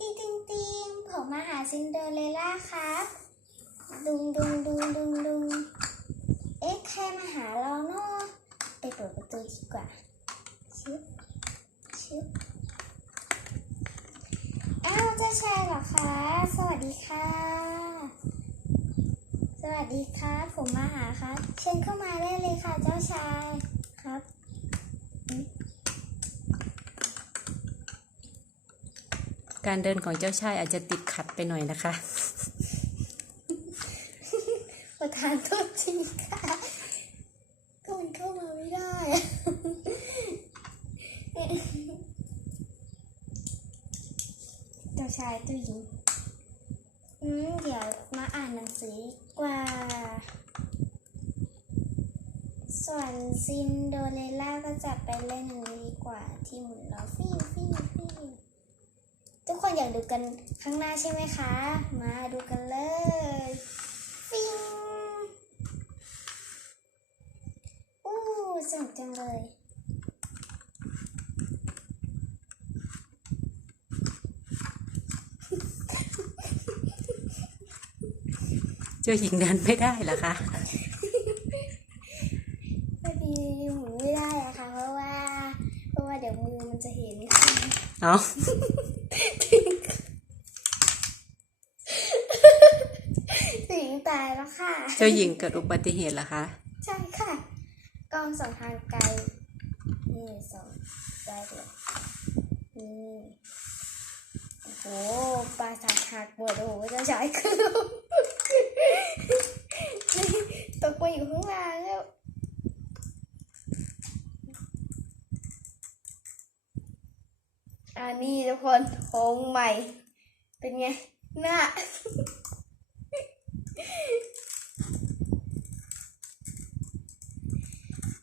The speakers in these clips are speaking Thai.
ติงติงติงผมมาหาซินเดอเรลล่าครับ ดุงดุงดุงดุงดุงเอ๊ะใครมาหาเราเนาะไปเปิดประตูดีกว่าชึบชึบอ้าวเจ้าชายเหรอคะ สวัสดีค่ะ สวัสดีครับ ผมมาหาครับ เชิญเข้ามาได้เลยค่ะเจ้าชายครับ การเดินของเจ้าชายอาจจะติดขัดไปหน่อยนะคะ ประธานโทษทีค่ะก็มันเข้ามาไม่ได้อะเจ้าชายเจ้าหญิงอืมเดี๋ยวมาอ่านหนังสือดีกว่า ส่วนซินโดเรลล่าก็จะไปเล่นอันนี้ดีกว่าที่หมุนล้อฟิวฟิวฟิวทุกคน อยากดูกันข้างหน้าใช่ไหมคะ มาดูกันเลยฟิงอู้สนุกจังเลยเจ้าหญิงเดินไม่ได้เหรอคะพอดีหมุนไม่ได้อะค่ะ เพราะว่า เพราะว่าเดี๋ยวมือมันจะเห็นเอา สิงตาย แล้วค่ะ เจ้าหญิงเกิดอุบัติเหตุเหรอคะ ใช่ค่ะกล้องสองทางไกล นี่สองได้เลยนี่โอ้โหปลาสาหักหมดโอ้โหเจะฉายขึ้นลงตกไปอยู่ข้างล่างแล้วอันนี้ทุกคนโค้งใหม่ เป็นไง หน้า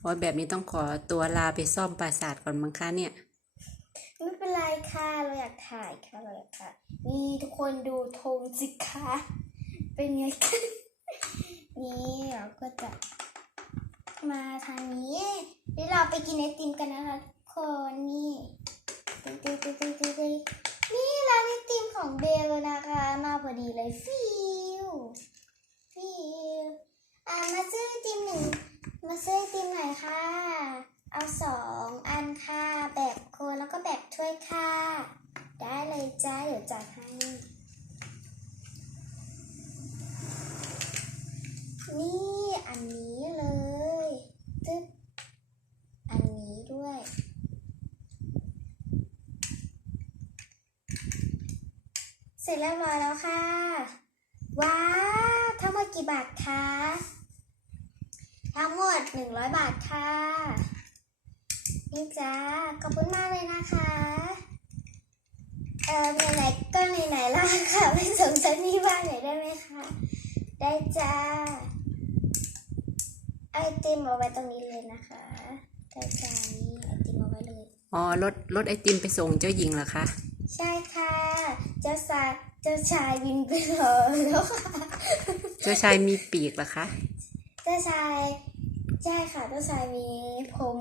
โอ้ยแบบนี้ต้องขอตัวลาไปซ่อมปราสาทก่อนมั้งคะเนี่ย ไม่เป็นไรค่ะเราอยากถ่ายค่ะเราอยากถ่ายนี่ทุกคนดูธงสิคะเป็นไงกันนี่เราก็จะ มาทางนี้เดี๋ยวเราไปกินไอติมกันนะคะทุกคนนี่ติ๊งติ๊งติ๊งติ๊งติ๊งติ๊งนี่ร้านไอติมของเบลนะคะ มาพอดีเลยฟิวฟิวอ่ามาซื้อไอติมหนึ่งมาซื้อไอติมหน่อยค่ะ เอาสองอันค่ะ แบบโคนแล้วก็แบบถ้วยค่ะ ได้เลยจ้า เดี๋ยวจัดให้ นี่อันนี้เลยตึ๊บอันนี้ด้วย เสร็จเรียบร้อยแล้วค่ะ ว้าทั้งหมดกี่บาทคะ ทั้งหมดหนึ่งร้อยบาทค่ะ นี่จ้า ขอบคุณมากเลยนะคะ เออไหนๆก็ไหนๆล้วค่ะไม่ส่งฉันนี่บ้านหน่อยได้ไหมคะ ได้จ้า ไอติมเอาไว้ตรงนี้เลยนะคะได้จ้านี่ไอติมเอาไว้เลย อ๋อ รถ รถไอติมไปส่งเจ้าหญิงเหรอคะ ใช่ค่ะ เจ้าสายเจ้าชายบินไปรอแล้วค่ะ เจ้าชายมีปีกเหรอคะ เจ้าชายใช่ค่ะ เจ้าชายมีผม